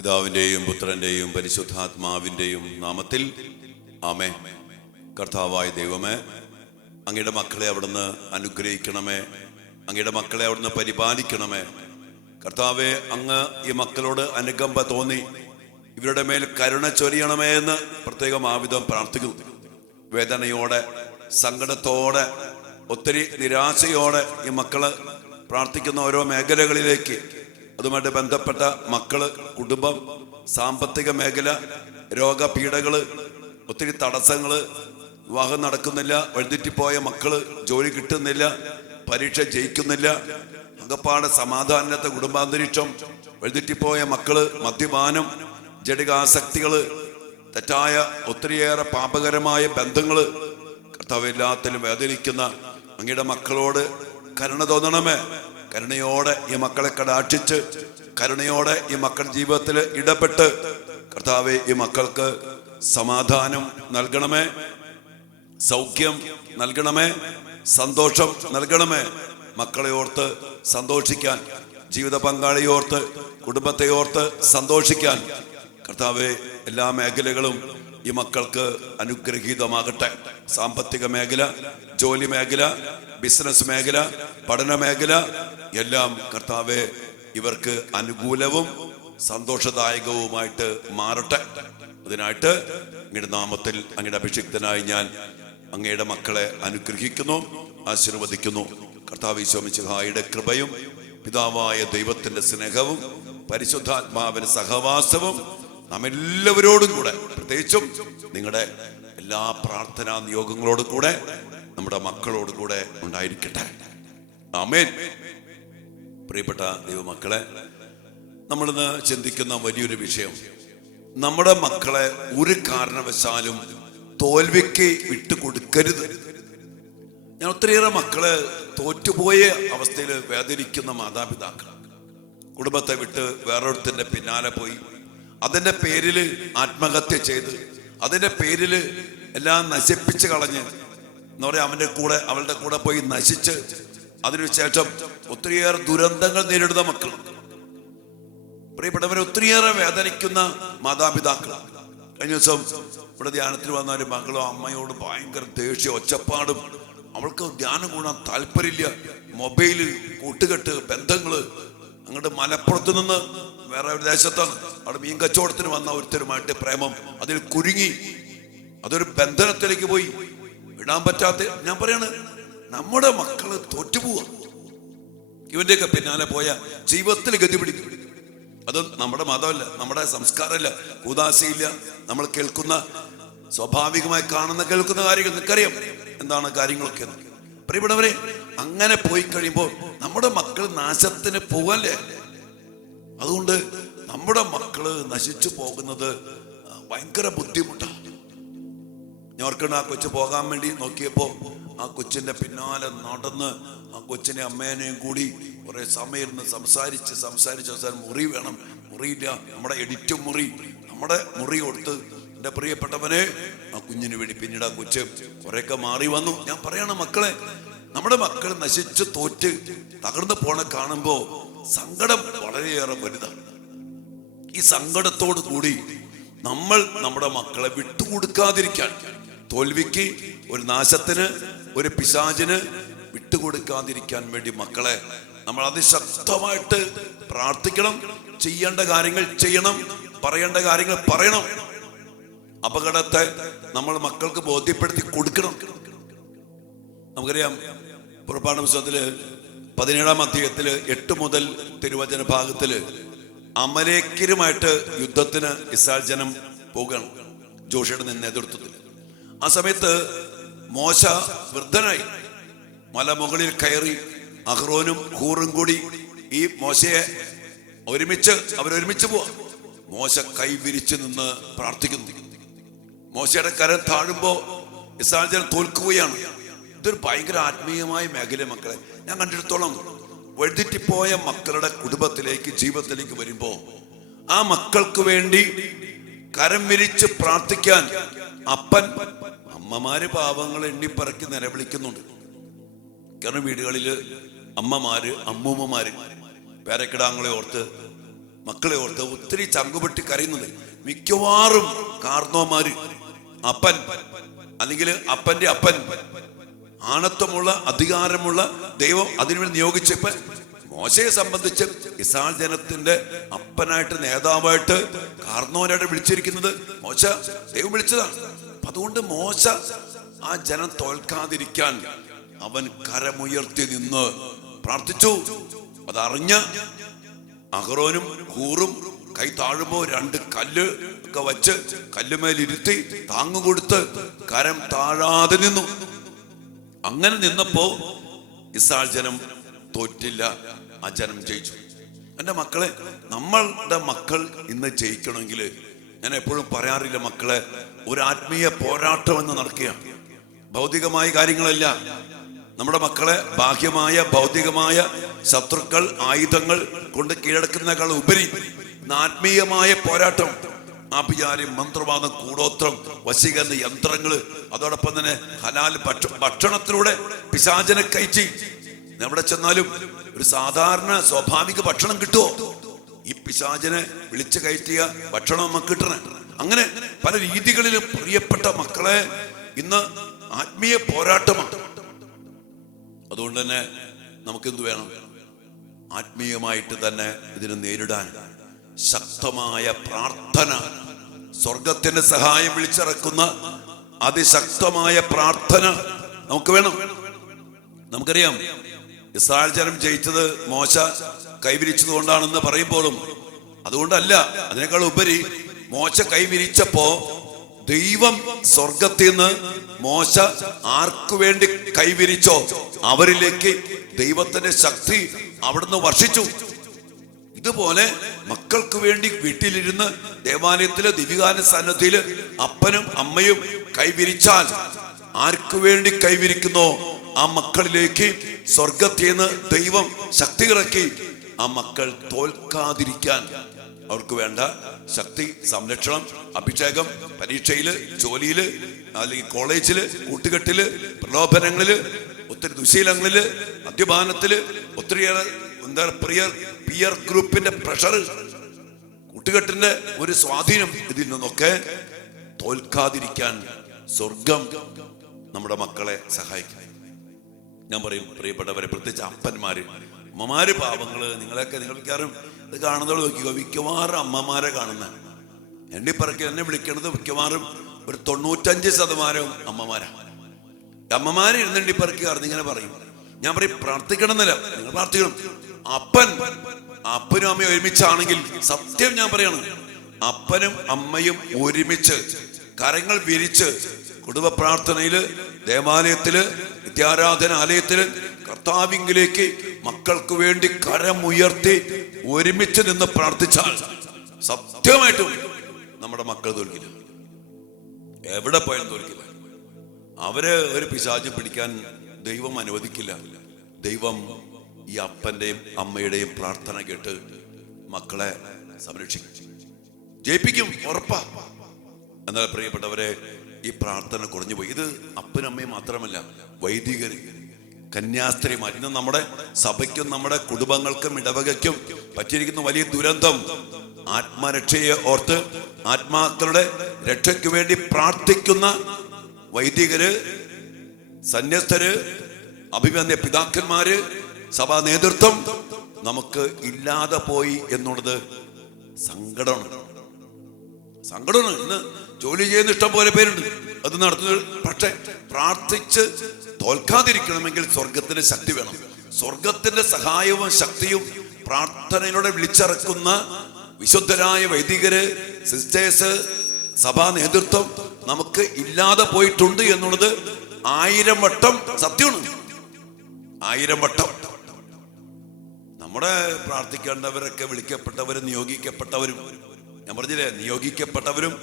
പിതാവിൻ്റെയും പുത്രൻ്റെയും പരിശുദ്ധാത്മാവിൻ്റെയും നാമത്തിൽ ആമേൻ. കർത്താവായ ദൈവമേ, അങ്ങയുടെ മക്കളെ അവിടുന്ന് അനുഗ്രഹിക്കണമേ, അങ്ങയുടെ മക്കളെ അവിടുന്ന് പരിപാലിക്കണമേ. കർത്താവെ, അങ്ങ് ഈ മക്കളോട് അനുകമ്പ തോന്നി ഇവരുടെ മേൽ കരുണ ചൊരിയണമേ എന്ന് പ്രത്യേകം ആവിധം പ്രാർത്ഥിക്കുന്നു. വേദനയോടെ, സങ്കടത്തോടെ, ഒത്തിരി നിരാശയോടെ ഈ മക്കള് പ്രാർത്ഥിക്കുന്ന ഓരോ മേഖലകളിലേക്ക്, അതുമായിട്ട് ബന്ധപ്പെട്ട മക്കള്, കുടുംബം, സാമ്പത്തിക മേഖല, രോഗപീഠകള്, ഒത്തിരി തടസ്സങ്ങള്, വിവാഹം നടക്കുന്നില്ല, വഴിതെറ്റിപ്പോയ മക്കള്, ജോലി കിട്ടുന്നില്ല, പരീക്ഷ ജയിക്കുന്നില്ല, അകപ്പാടെ സമാധാനത്തെ കുടുംബാന്തരീക്ഷം, വഴിതെറ്റിപ്പോയ മക്കള്, മദ്യപാനം, ജഡികാസക്തികള്, തെറ്റായ ഒത്തിരിയേറെ പാപകരമായ ബന്ധങ്ങള്, കർത്താവ് എല്ലാത്തിലും വേദനിക്കുന്ന അങ്ങയുടെ മക്കളോട് കരുണ തോന്നണമേ. കരുണയോടെ ഈ മക്കളെ കടാക്ഷിച്ച്, കരുണയോടെ ഈ മക്കളുടെ ജീവിതത്തിൽ ഇടപെട്ട് കർത്താവെ, ഈ മക്കൾക്ക് സമാധാനം നൽകണമേ, സൗഖ്യം നൽകണമേ, സന്തോഷം നൽകണമേ. മക്കളെ ഓർത്ത് സന്തോഷിക്കാൻ, ജീവിത പങ്കാളിയോർത്ത്, കുടുംബത്തെ ഓർത്ത് സന്തോഷിക്കാൻ കർത്താവെ, എല്ലാ മേഖലകളും ഈ മക്കൾക്ക് അനുഗ്രഹീതമാകട്ടെ. സാമ്പത്തിക മേഖല, ജോലി മേഖല, ബിസിനസ് മേഖല, പഠന മേഖല എല്ലാം കർത്താവെ ഇവർക്ക് അനുകൂലവും സന്തോഷദായകവുമായിട്ട് മാറട്ടെ. അതിനായിട്ട് അങ്ങയുടെ നാമത്തിൽ അങ്ങയുടെ അഭിഷിക്തനായി ഞാൻ അങ്ങയുടെ മക്കളെ അനുഗ്രഹിക്കുന്നു, ആശീർവദിക്കുന്നു. കർത്താവ് ഈശോ മിശിഹായുടെ കൃപയും പിതാവായ ദൈവത്തിന്റെ സ്നേഹവും പരിശുദ്ധാത്മാവിന്റെ സഹവാസവും നാം എല്ലാവരോടും കൂടെ, പ്രത്യേകിച്ചും നിങ്ങളുടെ എല്ലാ പ്രാർത്ഥനാ നിയോഗങ്ങളോടും കൂടെ, നമ്മുടെ മക്കളോട് കൂടെ ഉണ്ടായിരിക്കട്ടെ. ആമേൻ. പ്രിയപ്പെട്ട ദൈവമക്കളെ, നമ്മളിന്ന് ചിന്തിക്കുന്ന വലിയൊരു വിഷയം, നമ്മുടെ മക്കളെ ഒരു കാരണവശാലും തോൽവിക്ക് വിട്ടുകൊടുക്കരുത്. ഞാൻ ഒത്തിരിയേറെ മക്കള് തോറ്റുപോയ അവസ്ഥയിൽ വേദനിക്കുന്ന മാതാപിതാക്കൾ, കുടുംബത്തെ വിട്ട് വേറൊരുത്തിന്റെ പിന്നാലെ പോയി, അതിന്റെ പേരില് ആത്മഹത്യ ചെയ്ത്, അതിന്റെ പേരില് എല്ലാം നശിപ്പിച്ച് കളഞ്ഞ്, എന്ന് പറയാ അവളുടെ കൂടെ പോയി നശിച്ച്, അതിനുശേഷം ഒത്തിരിയേറെ ദുരന്തങ്ങൾ നേരിടുന്ന മക്കൾ, പ്രിയപ്പെട്ടവരെ, ഒത്തിരിയേറെ വേദനിക്കുന്ന മാതാപിതാക്കൾ. കഴിഞ്ഞ ദിവസം ഇവിടെ ധ്യാനത്തിൽ വന്ന ഒരു മകളോ അമ്മയോട് ഭയങ്കര ദേഷ്യം, ഒച്ചപ്പാടും, അവൾക്ക് ധ്യാനം കൂടാൻ താല്പര്യമില്ല, മൊബൈല്, കൂട്ടുകെട്ട്, ബന്ധങ്ങള്. അങ്ങോട്ട് മലപ്പുറത്ത് നിന്ന് വേറെ ഒരു ദേശത്താണ്, അവിടെ മീൻ കച്ചവടത്തിന് വന്ന ഒരുത്തരുമായിട്ട് പ്രേമം, അതിൽ കുരുങ്ങി, അതൊരു ബന്ധനത്തിലേക്ക് പോയി, വിടാൻ പറ്റാത്ത. ഞാൻ പറയാണ്, നമ്മുടെ മക്കള് തോറ്റുപോവാ. ഇവന്റെയൊക്കെ പിന്നാലെ പോയ ജീവിതത്തിൽ ഗതി പിടിക്കും. അത് നമ്മുടെ മതമല്ല, നമ്മുടെ സംസ്കാരമല്ല, കൂദാശയില്ല. നമ്മൾ കേൾക്കുന്ന, സ്വാഭാവികമായി കേൾക്കുന്ന കാര്യങ്ങൾ നിനക്കറിയാം എന്താണ് കാര്യങ്ങളൊക്കെ. പ്രിയപ്പെട്ടവരെ, അങ്ങനെ പോയി കഴിയുമ്പോൾ നമ്മുടെ മക്കൾ നാശത്തിന് പോവല്ലേ. അതുകൊണ്ട് നമ്മുടെ മക്കള് നശിച്ചു പോകുന്നത് ഭയങ്കര ബുദ്ധിമുട്ടാണ്. ഞോർക്കണ്ട ആ കൊച്ചു പോകാൻ വേണ്ടി നോക്കിയപ്പോ ആ കൊച്ചിന്റെ പിന്നാലെ നടന്ന് ആ കൊച്ചിനെ അമ്മേനെയും കൂടി കുറെ സമയം ഇരുന്ന് സംസാരിച്ച് മുറി വേണം, മുറിയില്ല, നമ്മുടെ എഡിറ്റ് മുറി, നമ്മുടെ മുറി കൊടുത്ത് എൻ്റെ പ്രിയപ്പെട്ടവനെ ആ കുഞ്ഞിന് വേണ്ടി. പിന്നീട് ആ കൊച്ച് കുറെയൊക്കെ മാറി വന്നു. ഞാൻ പറയണം, മക്കളെ, നമ്മുടെ മക്കൾ നശിച്ച് തോറ്റ് തകർന്നു പോണ കാണുമ്പോ സങ്കടം വളരെയേറെ വലുതാണ്. ഈ സങ്കടത്തോടു കൂടി നമ്മൾ നമ്മുടെ മക്കളെ വിട്ടുകൊടുക്കാതിരിക്കാൻ, തോൽവിക്ക്, ഒരു നാശത്തിന്, ഒരു പിശാചിന് വിട്ടുകൊടുക്കാതിരിക്കാൻ വേണ്ടി മക്കളെ നമ്മൾ അതിശക്തമായിട്ട് പ്രാർത്ഥിക്കണം. ചെയ്യേണ്ട കാര്യങ്ങൾ ചെയ്യണം, പറയേണ്ട കാര്യങ്ങൾ പറയണം. അപകടത്തെ നമ്മൾ മക്കൾക്ക് ബോധ്യപ്പെടുത്തി കൊടുക്കണം. നമുക്കറിയാം, പുറപ്പാട് പുസ്തകത്തില് 17-ാം അധ്യായത്തില് 8 മുതൽ തിരുവചന ഭാഗത്തില് അമലേക്യരുമായിട്ട് യുദ്ധത്തിന് ഇസ്രായേൽ ജനം പോകണം, ജോഷയുടെ നേതൃത്വത്തിൽ. ആ സമയത്ത് മോശ വൃദ്ധനായി മലമുകളിൽ കയറി അഹ്റോനും ഹൂറും കൂടി ഈ മോശയെ അവരൊരുമിച്ച് പോവാ. മോശ കൈ വിരിച്ചു നിന്ന് പ്രാർത്ഥിക്കുന്നു. മോശയുടെ കരം താഴുമ്പോ ഇസ്രായേൽ ജനം തോൽക്കുകയാണ്. ഇതൊരു ഭയങ്കര ആത്മീയമായ മേഖല മക്കളെ. ഞാൻ കണ്ടിടത്തോളം വഴിതെറ്റിപ്പോയ മക്കളുടെ കുടുംബത്തിലേക്ക്, ജീവിതത്തിലേക്ക് വരുമ്പോ ആ മക്കൾക്ക് വേണ്ടി കരം വിരിച്ച് പ്രാർത്ഥിക്കാൻ അമ്മമാര് പാവങ്ങൾ എണ്ണിപ്പറക്കി നിലവിളിക്കുന്നുണ്ട്. കാരണം വീടുകളില് അമ്മമാര്, അമ്മൂമ്മമാര് പേരക്കിടാങ്ങളെ ഓർത്ത് മക്കളെ ഓർത്ത് ഒത്തിരി ചങ്കുപൊട്ടി കരയുന്നുണ്ട്. മിക്കവാറും കാർന്നോമാര്, അപ്പൻ അല്ലെങ്കിൽ അപ്പന്റെ അപ്പൻ, ആണത്വമുള്ള അധികാരമുള്ള ദൈവം അതിനുവേണ്ടി നിയോഗിച്ചപ്പോ മോശയെ സംബന്ധിച്ച് ഇസ്രായേൽ ജനത്തിന്റെ അപ്പനായിട്ട്, നേതാവായിട്ട്, കാർന്നോനായിട്ട് വിളിച്ചിരിക്കുന്നത് മോശ ദൈവം വിളിച്ചതാണ്. അതുകൊണ്ട് മോശ ആ ജനം തോൽക്കാതിരിക്കാൻ അവൻ കരമുയർത്തി നിന്ന് പ്രാർത്ഥിച്ചു. അതറിഞ്ഞ അഹ്റോനും ഹൂറും കൈ താഴുമ്പോ 2 കല്ല് ഒക്കെ വച്ച് കല്ലുമേലിരുത്തി താങ്ങുകൊടുത്ത് കരം താഴാതെ നിന്നു. അങ്ങനെ നിന്നപ്പോ ഇസ്രായേൽ ജനം തോറ്റില്ല, ആ ജനം ജയിച്ചു. എൻ്റെ മക്കളെ, നമ്മളുടെ മക്കൾ ഇന്ന് ജയിക്കണമെങ്കിൽ ഞാൻ എപ്പോഴും പറയാറില്ല മക്കളെ, ഒരു ആത്മീയ പോരാട്ടം എന്ന് നടക്കുകയാണ്. ഭൗതികമായ കാര്യങ്ങളല്ല. നമ്മുടെ മക്കളെ ബാഹ്യമായ ഭൗതികമായ ശത്രുക്കൾ, ആയുധങ്ങൾ കൊണ്ട് കീഴടക്കുന്നതിനേക്കാൾ ഉപരി ആത്മീയമായ പോരാട്ടം. ആഭിചാരം, മന്ത്രവാദം, കൂടോത്രം, വശീകരണ യന്ത്രങ്ങള്, അതോടൊപ്പം തന്നെ ഹലാൽ ഭക്ഷണത്തിലൂടെ പിശാചനെ കയറ്റി എവിടെ ചെന്നാലും ഒരു സാധാരണ സ്വാഭാവിക ഭക്ഷണം കിട്ടുമോ? ഈ പിശാചനെ വിളിച്ചു കയറ്റിയ ഭക്ഷണം നമുക്ക് കിട്ടണേ. അങ്ങനെ പല രീതികളിലും പ്രിയപ്പെട്ട മക്കളെ ഇന്ന് ആത്മീയ പോരാട്ടമാണ്. അതുകൊണ്ട് തന്നെ നമുക്കെന്ത് വേണം? ആത്മീയമായിട്ട് തന്നെ ഇതിനെ നേരിടാൻ ശക്തമായ പ്രാർത്ഥന, സ്വർഗത്തിന്റെ സഹായം വിളിച്ചിറക്കുന്ന അതിശക്തമായ പ്രാർത്ഥന നമുക്ക് വേണം. നമുക്കറിയാം ഇസ്രായേൽ ജനം ജയിച്ചത് മോശ കൈവിരിച്ചത് കൊണ്ടാണെന്ന് പറയുമ്പോഴും അതുകൊണ്ടല്ല. അതിനേക്കാൾ ഉപരി മോശ കൈവിരിച്ചപ്പോ ദൈവം സ്വർഗത്തിൽ നിന്ന് മോശ ആർക്കു വേണ്ടി കൈവിരിച്ചോ അവരിലേക്ക് ദൈവത്തിന്റെ ശക്തി അവിടുന്ന് വർഷിച്ചു. ഇതുപോലെ മക്കൾക്ക് വേണ്ടി വീട്ടിലിരുന്ന് ദേവാലയത്തില് ദിവ്യകാരുണ്യ സന്നിധിയില് അപ്പനും അമ്മയും കൈവിരിച്ചാൽ ആർക്കു വേണ്ടി കൈവിരിക്കുന്നോ ആ മക്കളിലേക്ക് സ്വർഗത്തിൽ നിന്ന് ദൈവം ശക്തി ഇറക്കി ആ മക്കൾ തോൽക്കാതിരിക്കാൻ അവർക്ക് വേണ്ട ശക്തി, സംരക്ഷണം, അഭിഷേകം, പരീക്ഷയില്, ജോലിയില്, അല്ലെങ്കിൽ കോളേജില്, കൂട്ടുകെട്ടില്, പ്രലോഭനങ്ങളില്, ഒത്തിരി ദുശീലങ്ങളില്, മദ്യപാനത്തില്, ഒത്തിരിയേറെ പിയർ ഗ്രൂപ്പിന്റെ പ്രഷർ, കൂട്ടുകെട്ടിന്റെ ഒരു സ്വാധീനം, ഇതിൽ നിന്നൊക്കെ തോൽക്കാതിരിക്കാൻ സ്വർഗം നമ്മുടെ മക്കളെ സഹായിക്കും. ഞാൻ പറയും പ്രിയപ്പെട്ടവരെ, പ്രത്യേകിച്ച് അപ്പന്മാര്, അമ്മമാര് പാവങ്ങള്, നിങ്ങൾക്കാരും ഇത് കാണുന്നതോട് നോക്കിക്കോ. മിക്കവാറും അമ്മമാരെ കാണുന്ന എണ്ണിപ്പറക്കി എന്നെ വിളിക്കണത് മിക്കവാറും ഒരു 95% അമ്മമാരാണ്. അമ്മമാര് ഇരുന്നെണ്ണിപ്പറക്കി അറിഞ്ഞിങ്ങനെ പറയും. ഞാൻ പറയും പ്രാർത്ഥിക്കണമെന്നില്ല, നിങ്ങൾ പ്രാർത്ഥിക്കണം. അപ്പനും അമ്മയും ഒരുമിച്ചാണെങ്കിൽ സത്യം ഞാൻ പറയണം, അപ്പനും അമ്മയും ഒരുമിച്ച് കരങ്ങൾ വിരിച്ച് കുടുംബ പ്രാർത്ഥനയില്, ദേവാലയത്തില്, നിത്യാരാധനാലയത്തില് കർത്താവിങ്കിലേക്ക് മക്കൾക്ക് വേണ്ടി കരമുയർത്തി ഒരുമിച്ച് നിന്ന് പ്രാർത്ഥിച്ചാൽ സത്യമായിട്ടും നമ്മുടെ മക്കൾ തോൽക്കില്ല. എവിടെ പോയാലും തോൽക്കില്ല. അവര് ഒരു പിശാച് പിടിക്കാൻ ദൈവം അനുവദിക്കില്ല. ദൈവം ഈ അപ്പന്റെയും അമ്മയുടെയും പ്രാർത്ഥന കേട്ട് മക്കളെ സംരക്ഷിക്കും, ജയിപ്പിക്കും, ഉറപ്പാ. എന്നാൽ പ്രിയപ്പെട്ടവരെ, ഈ പ്രാർത്ഥന കുറഞ്ഞു പോയി. ഇത് അപ്പനും അമ്മയും മാത്രമല്ല, വൈദികര്, കന്യാസ്ത്രീമാർ. ഇന്ന് നമ്മുടെ സഭയ്ക്കും നമ്മുടെ കുടുംബങ്ങൾക്കും ഇടവകയ്ക്കും പറ്റിയിരിക്കുന്ന വലിയ ദുരന്തം, ആത്മരക്ഷയെ ഓർത്ത് ആത്മാക്കളുടെ രക്ഷയ്ക്ക് വേണ്ടി പ്രാർത്ഥിക്കുന്ന വൈദികര്, സന്യസ്തര്, അഭിമന്യ പിതാക്കന്മാര്, സഭാ നേതൃത്വം നമുക്ക് ഇല്ലാതെ പോയി എന്നുള്ളത് സങ്കടമാണ്. ഇന്ന് ജോലി ചെയ്യുന്ന ഇഷ്ടം പോലെ പേരുണ്ട്, അത് നടത്തുന്നത്. പക്ഷെ പ്രാർത്ഥിച്ച് തോൽക്കാതിരിക്കണമെങ്കിൽ സ്വർഗത്തിന്റെ ശക്തി വേണം. സ്വർഗത്തിന്റെ സഹായവും ശക്തിയും പ്രാർത്ഥനയിലൂടെ വിളിച്ചിറക്കുന്ന വിശുദ്ധരായ വൈദികര്, സിസ്റ്റേഴ്സ്, സഭാ നേതൃത്വം നമുക്ക് ഇല്ലാതെ പോയിട്ടുണ്ട് എന്നുള്ളത് 1000 വട്ടം സത്യമാണ്. 1000 വട്ടം. നമ്മുടെ പ്രാർത്ഥിക്കേണ്ടവരൊക്കെ വിളിക്കപ്പെട്ടവരും നിയോഗിക്കപ്പെട്ടവരും, ഞാൻ പറഞ്ഞില്ലേ, നിയോഗിക്കപ്പെട്ടവരും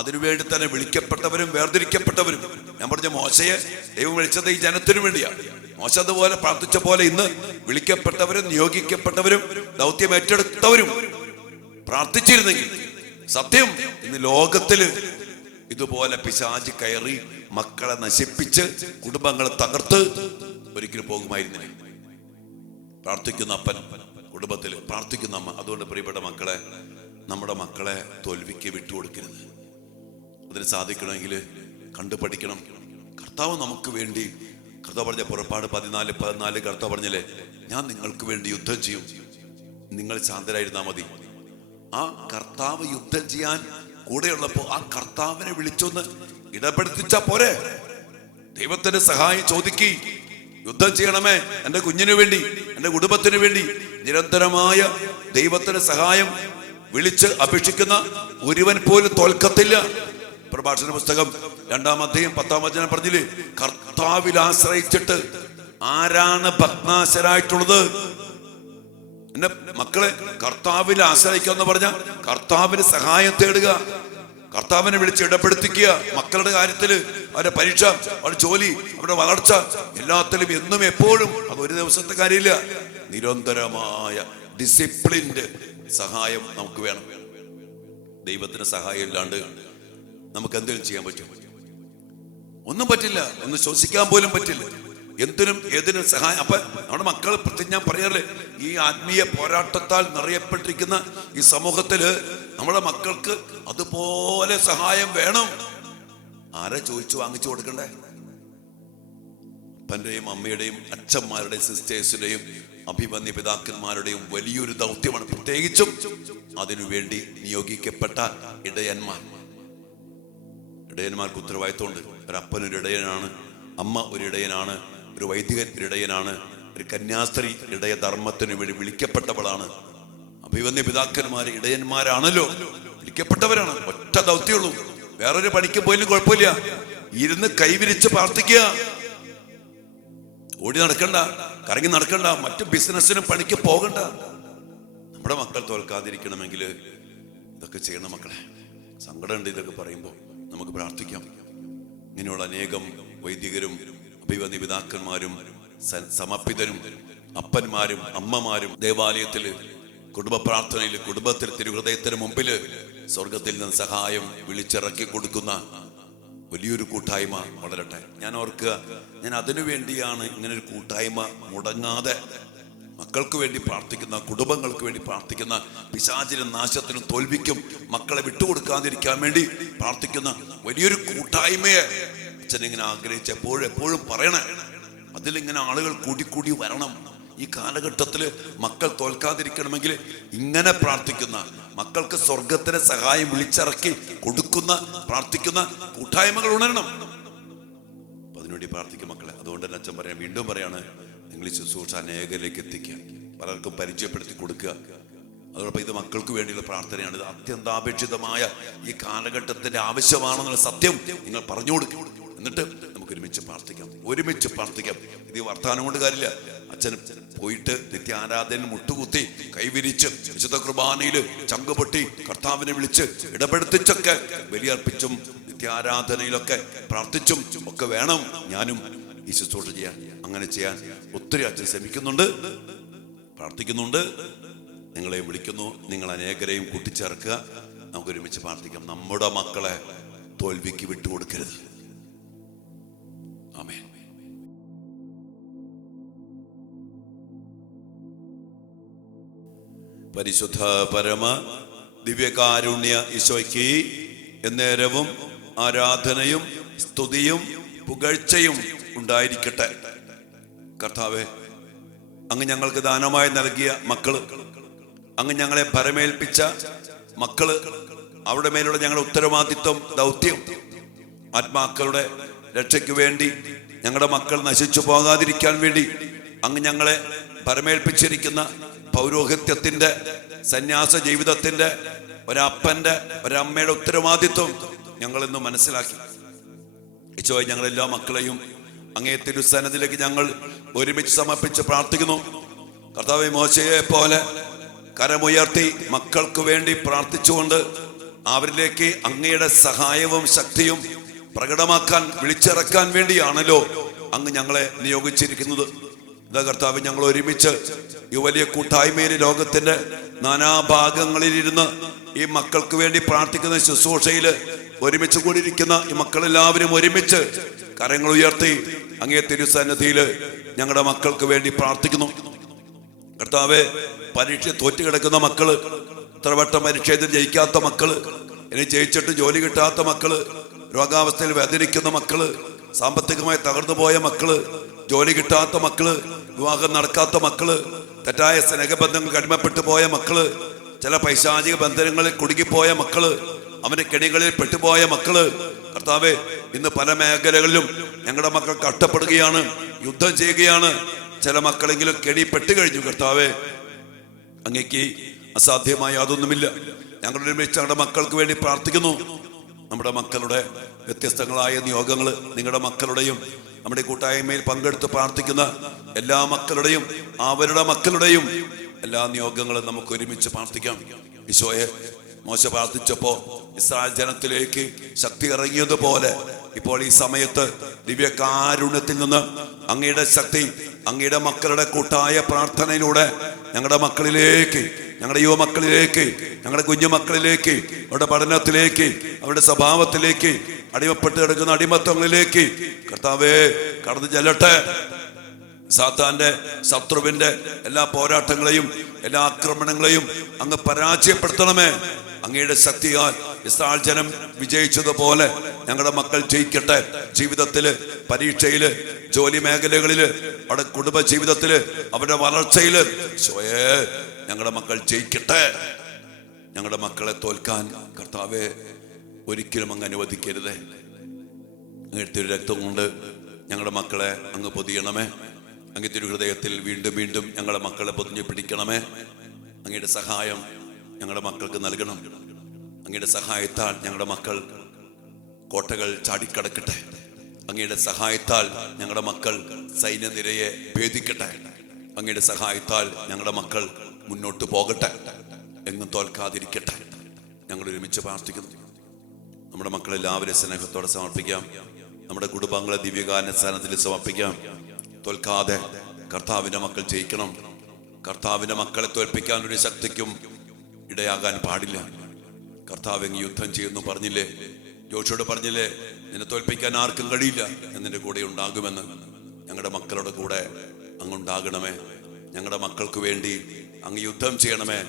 അതിനുവേണ്ടി തന്നെ വിളിക്കപ്പെട്ടവരും വേർതിരിക്കപ്പെട്ടവരും. ഞാൻ പറഞ്ഞ മോശയെ ദൈവം വിളിച്ചത് ഈ ജനത്തിനു വേണ്ടിയാണ്. മോശ അതുപോലെ പ്രാർത്ഥിച്ച പോലെ ഇന്ന് വിളിക്കപ്പെട്ടവരും നിയോഗിക്കപ്പെട്ടവരും ദൗത്യം ഏറ്റെടുത്തവരും പ്രാർത്ഥിച്ചിരുന്നെങ്കിൽ സത്യം ഇന്ന് ലോകത്തില് ഇതുപോലെ പിശാച് കയറി മക്കളെ നശിപ്പിച്ച് കുടുംബങ്ങളെ തകർത്ത് ഒരിക്കലും പോകുമായിരുന്നില്ല. പ്രാർത്ഥിക്കുന്ന അപ്പൻ കുടുംബത്തിൽ പ്രാർത്ഥിക്കുന്ന അമ്മ. അതുകൊണ്ട് പ്രിയപ്പെട്ട മക്കളെ, നമ്മുടെ മക്കളെ തോൽവിക്ക് വിട്ടുകൊടുക്കരുത്. അതിന് സാധിക്കണമെങ്കിൽ കണ്ടു പഠിക്കണം. കർത്താവ് നമുക്ക് വേണ്ടി, കർത്താവ് പറഞ്ഞ പുറപ്പാട് 14:14 കർത്താവ് പറഞ്ഞില്ലേ, ഞാൻ നിങ്ങൾക്ക് വേണ്ടി യുദ്ധം ചെയ്യും, നിങ്ങൾ ശാന്തരായിരുന്നാ മതി. ആ കർത്താവ് യുദ്ധം ചെയ്യാൻ കൂടെയുള്ളപ്പോ ആ കർത്താവിനെ വിളിച്ചൊന്ന് ഇടപെടുത്തിച്ചാ പോരെ. ദൈവത്തിന്റെ സഹായം ചോദിക്കി, യുദ്ധം ചെയ്യണമേ എൻ്റെ കുഞ്ഞിനു വേണ്ടി, എൻ്റെ കുടുംബത്തിന് വേണ്ടി. നിരന്തരമായ ദൈവത്തിന്റെ സഹായം വിളിച്ച് അപേക്ഷിക്കുന്ന ഒരുവൻ പോലും തോൽക്കത്തില്ല. പ്രഭാഷണ പുസ്തകം 2-ാം അധ്യായം 10-ാം വചനം പറഞ്ഞില്ലേ, കർത്താവിൽ ആശ്രയിച്ചിട്ട് ആരാണ് ഭഗ്നാശരായിട്ടുള്ളത്? എന്റെ മക്കളെ, കർത്താവിൽ ആശ്രയിക്കുക എന്ന് പറഞ്ഞാൽ കർത്താവിന് സഹായം തേടുക, കർത്താവിനെ വിളിച്ച് ഇടപെടുത്തിക്കുക. മക്കളുടെ കാര്യത്തില്, അവരുടെ പരീക്ഷ, അവരുടെ ജോലി, അവരുടെ വളർച്ച, എല്ലാത്തിലും എന്നും എപ്പോഴും. അത് ഒരു ദിവസത്തെ കാര്യമില്ല. നിരന്തരമായ ഡിസിപ്ലിന്റെ സഹായം നമുക്ക് വേണം. ദൈവത്തിന് സഹായം ഇല്ലാണ്ട് നമുക്ക് എന്തെങ്കിലും ചെയ്യാൻ പറ്റും? ഒന്നും പറ്റില്ല. ഒന്ന് ശ്വസിക്കാൻ പോലും പറ്റില്ല. എന്തിനും ഏതിനും സഹായം. അപ്പൊ നമ്മുടെ മക്കൾ, പ്രത്യേകം ഞാൻ പറയാറില്ലേ, ഈ ആത്മീയ പോരാട്ടത്താൽ നിറയപ്പെട്ടിരിക്കുന്ന ഈ സമൂഹത്തില് നമ്മുടെ മക്കൾക്ക് അതുപോലെ സഹായം വേണം. ആരെ ചോദിച്ചു വാങ്ങിച്ചു കൊടുക്കണ്ടേ? അപ്പന്റെയും അമ്മയുടെയും അച്ഛന്മാരുടെയും സിസ്റ്റേഴ്സിന്റെയും അഭിമന്യ പിതാക്കന്മാരുടെയും വലിയൊരു ദൗത്യമാണ്. പ്രത്യേകിച്ചും അതിനുവേണ്ടി നിയോഗിക്കപ്പെട്ട ഇടയന്മാർക്ക് ഉത്തരവാദിത്വമുണ്ട്. ഒരപ്പനൊരു ഇടയനാണ്, അമ്മ ഒരു ഇടയനാണ്, ഒരു വൈദികൻ ഇടയനാണ്, ഒരു കന്യാസ്ത്രീ ഇടയധർമ്മത്തിന് വേണ്ടി വിളിക്കപ്പെട്ടവളാണ്. അഭിമന്യ പിതാക്കന്മാർ ഇടയന്മാരാണല്ലോ, വിളിക്കപ്പെട്ടവരാണ്. ഒറ്റ ദൗത്യമുള്ളൂ. വേറൊരു പണിക്ക് പോയാലും കുഴപ്പമില്ല, ഇരുന്ന് കൈവിരിച്ച് പ്രാർത്ഥിക്കുക. ഓടി നടക്കണ്ട, കറങ്ങി നടക്കണ്ട, മറ്റു ബിസിനസ്സിനും പണിക്ക് പോകണ്ട. നമ്മുടെ മക്കൾ തോൽക്കാതിരിക്കണമെങ്കിൽ ഇതൊക്കെ ചെയ്യണം മക്കളെ. സങ്കടമുണ്ട് ഇതൊക്കെ പറയുമ്പോൾ. നമുക്ക് പ്രാർത്ഥിക്കാം. ഇങ്ങനെയുള്ള അനേകം വൈദികരും അഭിമന്യ പിതാക്കന്മാരും സമർപ്പിതരും അപ്പന്മാരും അമ്മമാരും ദേവാലയത്തില്, കുടുംബ പ്രാർത്ഥനയിൽ, കുടുംബത്തിൽ തിരുഹൃദയത്തിന് മുമ്പില് സ്വർഗത്തിൽ നിന്ന് സഹായം വിളിച്ചിറക്കി കൊടുക്കുന്ന വലിയൊരു കൂട്ടായ്മ വളരട്ടെ. ഞാൻ ഓർക്കുക, ഞാൻ അതിനു വേണ്ടിയാണ് ഇങ്ങനൊരു കൂട്ടായ്മ മുടങ്ങാതെ മക്കൾക്ക് വേണ്ടി പ്രാർത്ഥിക്കുന്ന, കുടുംബങ്ങൾക്ക് വേണ്ടി പ്രാർത്ഥിക്കുന്ന, പിശാചിനും നാശത്തിനും തോൽവിക്കും മക്കളെ വിട്ടുകൊടുക്കാതിരിക്കാൻ വേണ്ടി പ്രാർത്ഥിക്കുന്ന വലിയൊരു കൂട്ടായ്മയെ അച്ഛനിങ്ങനെ ആഗ്രഹിച്ച് എപ്പോഴും പറയണേ. അതിലിങ്ങനെ ആളുകൾ കൂടി വരണം. ഈ കാലഘട്ടത്തില് മക്കൾ തോൽക്കാതിരിക്കണമെങ്കിൽ ഇങ്ങനെ പ്രാർത്ഥിക്കുന്ന, മക്കൾക്ക് സ്വർഗത്തിന്റെ സഹായം വിളിച്ചിറക്കി കൊടുക്കുന്ന, പ്രാർത്ഥിക്കുന്ന കൂട്ടായ്മകൾ ഉണരണം. അപ്പൊ അതിനുവേണ്ടി പ്രാർത്ഥിക്കും മക്കളെ. അതുകൊണ്ട് തന്നെ അച്ഛൻ പറയാം, വീണ്ടും പറയാണ്, നിങ്ങൾ ഈ ശുശ്രൂഷ അനേകരിലേക്ക് എത്തിക്കുക, പലർക്കും പരിചയപ്പെടുത്തി കൊടുക്കുക. അതോടൊപ്പം ഇത് മക്കൾക്ക് വേണ്ടിയുള്ള പ്രാർത്ഥനയാണ്. ഇത് അത്യന്താപേക്ഷിതമായ ഈ കാലഘട്ടത്തിന്റെ ആവശ്യമാണെന്നുള്ള സത്യം നിങ്ങൾ പറഞ്ഞു കൊടുക്കും. എന്നിട്ട് നമുക്ക് ഒരുമിച്ച് പ്രാർത്ഥിക്കാം. ഇത് വർത്തമാനം കൊണ്ട് കാര്യമില്ല. അച്ഛൻ പോയിട്ട് നിത്യാരാധന മുട്ടുകുത്തി കൈവിരിച്ച് വിശുദ്ധ കുർബാനയിൽ ചങ്കുപൊട്ടി കർത്താവിനെ വിളിച്ച് ഇടപെടുത്തിച്ചൊക്കെ ബലിയർപ്പിച്ചും നിത്യാരാധനയിലൊക്കെ പ്രാർത്ഥിച്ചും ഒക്കെ വേണം ഞാനും ഈ ശുശ്രൂഷ ചെയ്യാൻ. അങ്ങനെ ചെയ്യാൻ ഒത്തിരി അച്ഛൻ ശ്രമിക്കുന്നുണ്ട്, പ്രാർത്ഥിക്കുന്നുണ്ട്. നിങ്ങളെ വിളിക്കുന്നു, നിങ്ങൾ അനേകരെയും കൂട്ടിച്ചേർക്കുക. നമുക്ക് ഒരുമിച്ച് പ്രാർത്ഥിക്കാം. നമ്മുടെ മക്കളെ തോൽവിക്ക് വിട്ടുകൊടുക്കരുത്. ആമേൻ. പരിശുദ്ധ പരമ ദിവ്യകാരുണ്യ ഈശോയ്ക്ക് എന്നേരവും ആരാധനയും സ്തുതിയും പുകഴ്ചയും ഉണ്ടായിരിക്കട്ടെ. കർത്താവേ, അങ്ങ് ഞങ്ങൾക്ക് ദാനമായി നൽകിയ മക്കള്, അങ്ങ് ഞങ്ങളെ ഭരമേൽപ്പിച്ച മക്കള്, അവരുടെ മേലുള്ള ഞങ്ങളുടെ ഉത്തരവാദിത്വം, ദൗത്യം, ആത്മാക്കളുടെ രക്ഷയ്ക്ക് വേണ്ടി, ഞങ്ങളുടെ മക്കൾ നശിച്ചു പോകാതിരിക്കാൻ വേണ്ടി അങ്ങ് ഞങ്ങളെ ഭരമേൽപ്പിച്ചിരിക്കുന്ന പൗരോഹിത്യത്തിന്റെ, സന്യാസ ജീവിതത്തിന്റെ, ഒരപ്പന്റെ, ഒരമ്മയുടെ ഉത്തരവാദിത്വം ഞങ്ങളിന്ന് മനസ്സിലാക്കി. ഈശോയെ, ഞങ്ങളെല്ലാ മക്കളെയും അങ്ങേ തിരുസന്നിധിയിലേക്ക് ഞങ്ങൾ ഒരുമിച്ച് സമർപ്പിച്ച് പ്രാർത്ഥിക്കുന്നു. കർത്താവേ, മോശയെ പോലെ കരമുയർത്തി മക്കൾക്ക് വേണ്ടി പ്രാർത്ഥിച്ചുകൊണ്ട് അവരിലേക്ക് അങ്ങയുടെ സഹായവും ശക്തിയും പ്രകടമാക്കാൻ, വിളിച്ചിറക്കാൻ വേണ്ടിയാണല്ലോ അങ്ങ് ഞങ്ങളെ നിയോഗിച്ചിരിക്കുന്നത്. ഇതാ കർത്താവ്, ഞങ്ങൾ ഒരുമിച്ച് ഈ വലിയ കൂട്ടായ്മയിൽ ലോകത്തിന്റെ നാനാഭാഗങ്ങളിലിരുന്ന് ഈ മക്കൾക്ക് വേണ്ടി പ്രാർത്ഥിക്കുന്ന ശുശ്രൂഷയിൽ ഒരുമിച്ച് കൂടിയിരിക്കുന്ന ഈ മക്കളെല്ലാവരും ഒരുമിച്ച് കരങ്ങൾ ഉയർത്തി അങ്ങേ തിരുസന്നിധിയിൽ ഞങ്ങളുടെ മക്കൾക്ക് വേണ്ടി പ്രാർത്ഥിക്കുന്നു. കർത്താവെ, പരീക്ഷ തോറ്റു കിടക്കുന്ന മക്കള്, ഇത്ര വട്ടം പരീക്ഷ എഴുതി ജയിക്കാത്ത മക്കള്, ഇനി ജയിച്ചിട്ട് ജോലി കിട്ടാത്ത മക്കള്, രോഗാവസ്ഥയിൽ വേദനിക്കുന്ന മക്കള്, സാമ്പത്തികമായി തകർന്നു പോയ മക്കള്, ജോലി കിട്ടാത്ത മക്കള്, വിവാഹം നടക്കാത്ത മക്കള്, തെറ്റായ സ്നേഹബന്ധങ്ങൾ അടിമപ്പെട്ടു പോയ മക്കള്, ചില പൈശാചിക ബന്ധനങ്ങളിൽ കുടുങ്ങിപ്പോയ മക്കള്, അവന്റെ കെണികളിൽ പെട്ടുപോയ മക്കള്, കർത്താവെ, ഇന്ന് പല മേഖലകളിലും ഞങ്ങളുടെ മക്കൾ കഷ്ടപ്പെടുകയാണ്, യുദ്ധം ചെയ്യുകയാണ്. ചില മക്കളെങ്കിലും കെണി പെട്ടുകഴിഞ്ഞു. കർത്താവെ, അങ്ങേക്ക് അസാധ്യമായ യാതൊന്നുമില്ല. ഞങ്ങൾ ഒരുമിച്ച് ഞങ്ങളുടെ മക്കൾക്ക് വേണ്ടി പ്രാർത്ഥിക്കുന്നു. നമ്മുടെ മക്കളുടെ വ്യത്യസ്തങ്ങളായ നിയോഗങ്ങൾ, നിങ്ങളുടെ മക്കളുടെയും നമ്മുടെ കൂട്ടായ്മയിൽ പങ്കെടുത്ത് പ്രാർത്ഥിക്കുന്ന എല്ലാ മക്കളുടെയും അവരുടെ മക്കളുടെയും എല്ലാ നിയോഗങ്ങളും നമുക്ക് ഒരുമിച്ച് പ്രാർത്ഥിക്കാം. ഈശോയെ, മോശ പ്രാർത്ഥിച്ചപ്പോ ഇസ്രായേൽ ജനത്തിലേക്ക് ശക്തി ഇറങ്ങിയതുപോലെ ഇപ്പോൾ ഈ സമയത്ത് ദിവ്യകാരുണ്യത്തിൽ നിന്ന് അങ്ങയുടെ ശക്തി അങ്ങയുടെ മക്കളുടെ കൂട്ടായ പ്രാർത്ഥനയിലൂടെ ഞങ്ങളുടെ മക്കളിലേക്ക്, ഞങ്ങളുടെ യുവമക്കളിലേക്ക്, ഞങ്ങളുടെ കുഞ്ഞുമക്കളിലേക്ക്, അവരുടെ പഠനത്തിലേക്ക്, അവരുടെ സ്വഭാവത്തിലേക്ക്, അടിമപ്പെട്ട് കിടക്കുന്ന അടിമത്വങ്ങളിലേക്ക് കർത്താവേ കടന്നു ചെല്ലട്ടെ. സാത്താന്റെ, ശത്രുവിന്റെ എല്ലാ പോരാട്ടങ്ങളെയും എല്ലാ ആക്രമണങ്ങളെയും അങ്ങ് പരാജയപ്പെടുത്തണമേ. അങ്ങയുടെ ശക്തിയാൽ ഇസ്രായേൽ ജനം വിജയിച്ചതുപോലെ ഞങ്ങളുടെ മക്കൾ ജയിക്കട്ടെ. ജീവിതത്തില്, പരീക്ഷയില്, ജോലി മേഖലകളില്, അവരുടെ കുടുംബ ജീവിതത്തില്, അവരുടെ വളർച്ചയില് സ്വയേ ഞങ്ങളുടെ മക്കൾ ജയിക്കട്ടെ. ഞങ്ങളുടെ മക്കളെ തോൽക്കാൻ കർത്താവെ ഒരിക്കലും അങ്ങ് അനുവദിക്കരുതേ. അങ്ങയുടെ രക്തം കൊണ്ട് ഞങ്ങളുടെ മക്കളെ അങ്ങ് പൊതിയണമേ. അങ്ങയുടെ ഹൃദയത്തിൽ വീണ്ടും വീണ്ടും ഞങ്ങളുടെ മക്കളെ പൊതിഞ്ഞു പിടിക്കണമേ. അങ്ങയുടെ സഹായം ഞങ്ങളുടെ മക്കൾക്ക് നൽകണം. അങ്ങയുടെ സഹായത്താൽ ഞങ്ങളുടെ മക്കൾ കോട്ടകൾ ചാടിക്കടക്കട്ടെ. അങ്ങയുടെ സഹായത്താൽ ഞങ്ങളുടെ മക്കൾ സൈന്യനിരയെ ഭേദിക്കട്ടെ. അങ്ങയുടെ സഹായത്താൽ ഞങ്ങളുടെ മക്കൾ മുന്നോട്ട് പോകട്ടെ, എങ്ങും തോൽക്കാതിരിക്കട്ടെ. ഞങ്ങൾ ഒരുമിച്ച് പ്രാർത്ഥിക്കുന്നു. നമ്മുടെ മക്കളെല്ലാവരും സ്നേഹത്തോടെ സമർപ്പിക്കാം. നമ്മുടെ കുടുംബങ്ങളെ ദിവ്യകാരുണ്യ സ്ഥാനത്തിൽ സമർപ്പിക്കാം. തോൽക്കാതെ കർത്താവിന്റെ മക്കൾ ജയിക്കണം. കർത്താവിന്റെ മക്കളെ തോൽപ്പിക്കാൻ ഒരു ശക്തിക്കും ഇടയാകാൻ പാടില്ല. കർത്താവ് യുദ്ധം ചെയ്യുന്നു പറഞ്ഞില്ലേ, ജോഷുവോട് പറഞ്ഞില്ലേ, നിന്നെ തോൽപ്പിക്കാൻ ആർക്കും കഴിയില്ല, എന്നെ കൂടെ ഉണ്ടാകുമെന്ന്. ഞങ്ങളുടെ മക്കളുടെ കൂടെ അങ്ങുണ്ടാകണമേ. ഞങ്ങളുടെ മക്കൾക്ക് വേണ്ടി അങ്ങ് യുദ്ധം ചെയ്യണമേ.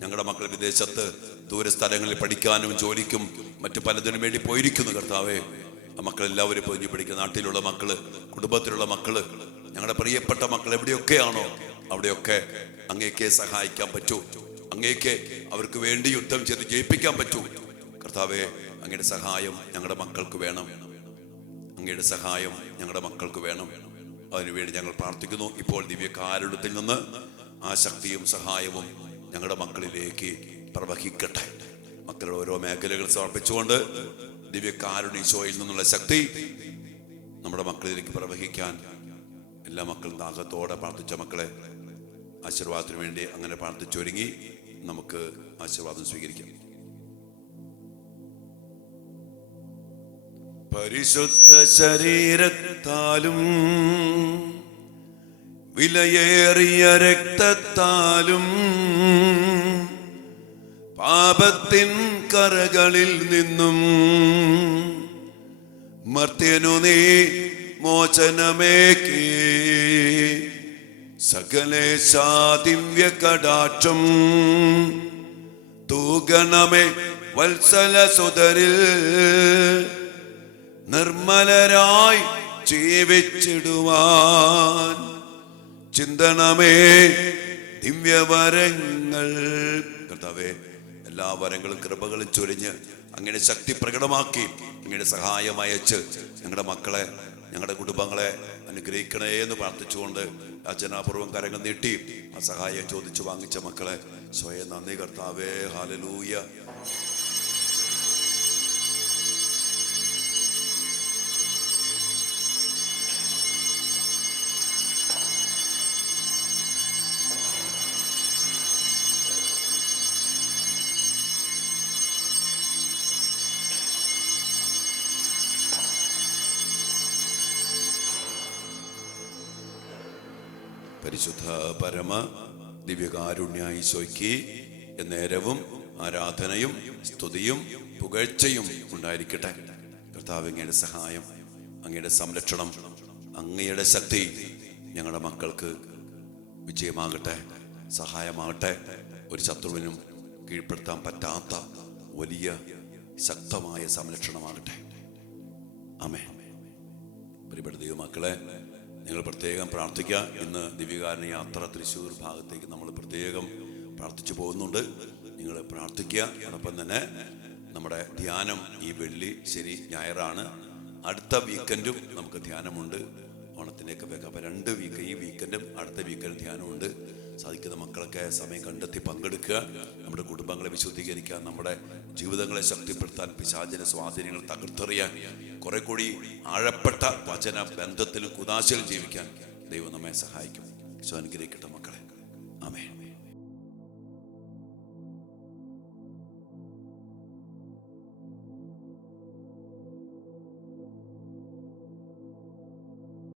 ഞങ്ങളുടെ മക്കൾ വിദേശത്ത് ദൂരസ്ഥലങ്ങളിൽ പഠിക്കാനും ജോലിക്കും മറ്റു പലതിനും വേണ്ടി പോയിരിക്കുന്നു. കർത്താവേ, ആ മക്കളെല്ലാവരും പൊതിഞ്ഞു പിടിക്കുന്ന നാട്ടിലുള്ള മക്കള്, കുടുംബത്തിലുള്ള മക്കള്, ഞങ്ങളുടെ പ്രിയപ്പെട്ട മക്കൾ എവിടെയൊക്കെയാണോ അവിടെയൊക്കെ അങ്ങേക്ക് സഹായിക്കാൻ പറ്റൂ. അങ്ങേക്ക് അവർക്ക് വേണ്ടി യുദ്ധം ചെയ്ത് ജയിപ്പിക്കാൻ പറ്റൂ. കർത്താവേ, അങ്ങയുടെ സഹായം ഞങ്ങളുടെ മക്കൾക്ക് വേണം. അങ്ങയുടെ സഹായം ഞങ്ങളുടെ മക്കൾക്ക് വേണം. അതിനുവേണ്ടി ഞങ്ങൾ പ്രാർത്ഥിക്കുന്നു. ഇപ്പോൾ ദിവ്യകാരുണ്യത്തിൽ നിന്ന് ആ ശക്തിയും സഹായവും ഞങ്ങളുടെ മക്കളിലേക്ക് പ്രവഹിക്കട്ടെ. മക്കളുടെ ഓരോ മേഖലകൾ സമർപ്പിച്ചുകൊണ്ട് ദിവ്യകാരുണ്യ ഈശോയിൽ നിന്നുള്ള ശക്തി നമ്മുടെ മക്കളിലേക്ക് പ്രവഹിക്കാൻ എല്ലാ മക്കളും ദാഹത്തോടെ പ്രാർത്ഥിച്ച മക്കളെ ആശീർവാദത്തിന് വേണ്ടി അങ്ങനെ പ്രാർത്ഥിച്ചൊരുങ്ങി നമുക്ക് ആശീർവാദം സ്വീകരിക്കാം. പരിശുദ്ധ ശരീരത്താലും വിലയേറിയ രക്തത്താലും പാപത്തിൻ കറകളിൽ നിന്നും മർത്യനു നീ മോചനമേകി സകലേശാ ദിവ്യ കടാക്ഷം തൂഗണമേ വത്സല സുതരിൽ നിർമ്മലരായി ജീവിച്ചിടുവാൻ ചിന്തണമേ ദിവ്യവരങ്ങൾ. കർത്താവേ, എല്ലാ വരങ്ങളും കൃപകളും ചൊരിഞ്ഞ് അങ്ങനെ ശക്തി പ്രകടമാക്കി അങ്ങയുടെ സഹായം അയച്ച് ഞങ്ങളുടെ മക്കളെ, ഞങ്ങളുടെ കുടുംബങ്ങളെ അനുഗ്രഹിക്കണേ എന്ന് പ്രാർത്ഥിച്ചുകൊണ്ട് യാചനാപൂർവം കരങ്ങൾ നീട്ടി ആ സഹായം ചോദിച്ചു വാങ്ങിച്ച മക്കളെ സ്വയം നന്ദി. കർത്താവേ, ഹല്ലേലൂയ. പരിശുദ്ധ പരമ ദിവ്യകാരുണ്യ ഈശോയ്ക്ക് നേരവും ആരാധനയും സ്തുതിയും പുകഴ്ചയും ഉണ്ടായിരിക്കട്ടെ. കർത്താവ്, അങ്ങയുടെ സഹായം, അങ്ങയുടെ സംരക്ഷണം, അങ്ങയുടെ ശക്തി ഞങ്ങളുടെ മക്കൾക്ക് വിജയമാകട്ടെ. സഹായമാകട്ടെ. ഒരു ശത്രുവിനും കീഴ്പ്പെടുത്താൻ പറ്റാത്ത വലിയ ശക്തമായ സംരക്ഷണമാകട്ടെ. ആമേൻ. പ്രിയപ്പെട്ട ദൈവമക്കളെ, നിങ്ങൾ പ്രത്യേകം പ്രാർത്ഥിക്കുക. ഇന്ന് ദിവ്യകാരുണ്യ യാത്ര തൃശ്ശൂർ ഭാഗത്തേക്ക് നമ്മൾ പ്രത്യേകം പ്രാർത്ഥിച്ചു പോകുന്നുണ്ട്. നിങ്ങൾ പ്രാർത്ഥിക്കുക. അതോടൊപ്പം തന്നെ നമ്മുടെ ധ്യാനം ഈ വെള്ളി, ശനി, ഞായറാണ്. അടുത്ത വീക്കെൻഡും നമുക്ക് ധ്യാനമുണ്ട്. ഓണത്തിനൊക്കെ വെക്കാം. അപ്പോൾ 2 വീക്ക്, ഈ വീക്കെൻഡും അടുത്ത വീക്കെൻഡ് ധ്യാനമുണ്ട്. സാധിക്കുന്ന മക്കളൊക്കെ സമയം കണ്ടെത്തി പങ്കെടുക്കുക. നമ്മുടെ കുടുംബങ്ങളെ വിശുദ്ധീകരിക്കാൻ, നമ്മുടെ ജീവിതങ്ങളെ ശക്തിപ്പെടുത്താൻ, പിശാചിന്റെ സ്വാധീനങ്ങൾ തകർത്തെറിയാൻ, കുറെ കൂടി ആഴപ്പെട്ട വചന ബന്ധത്തിലും കുദാശയിലും ജീവിക്കാൻ ദൈവം നമ്മെ സഹായിക്കും. ഈശോ അനുഗ്രഹിക്കട്ടെ മക്കളെ. ആമേൻ.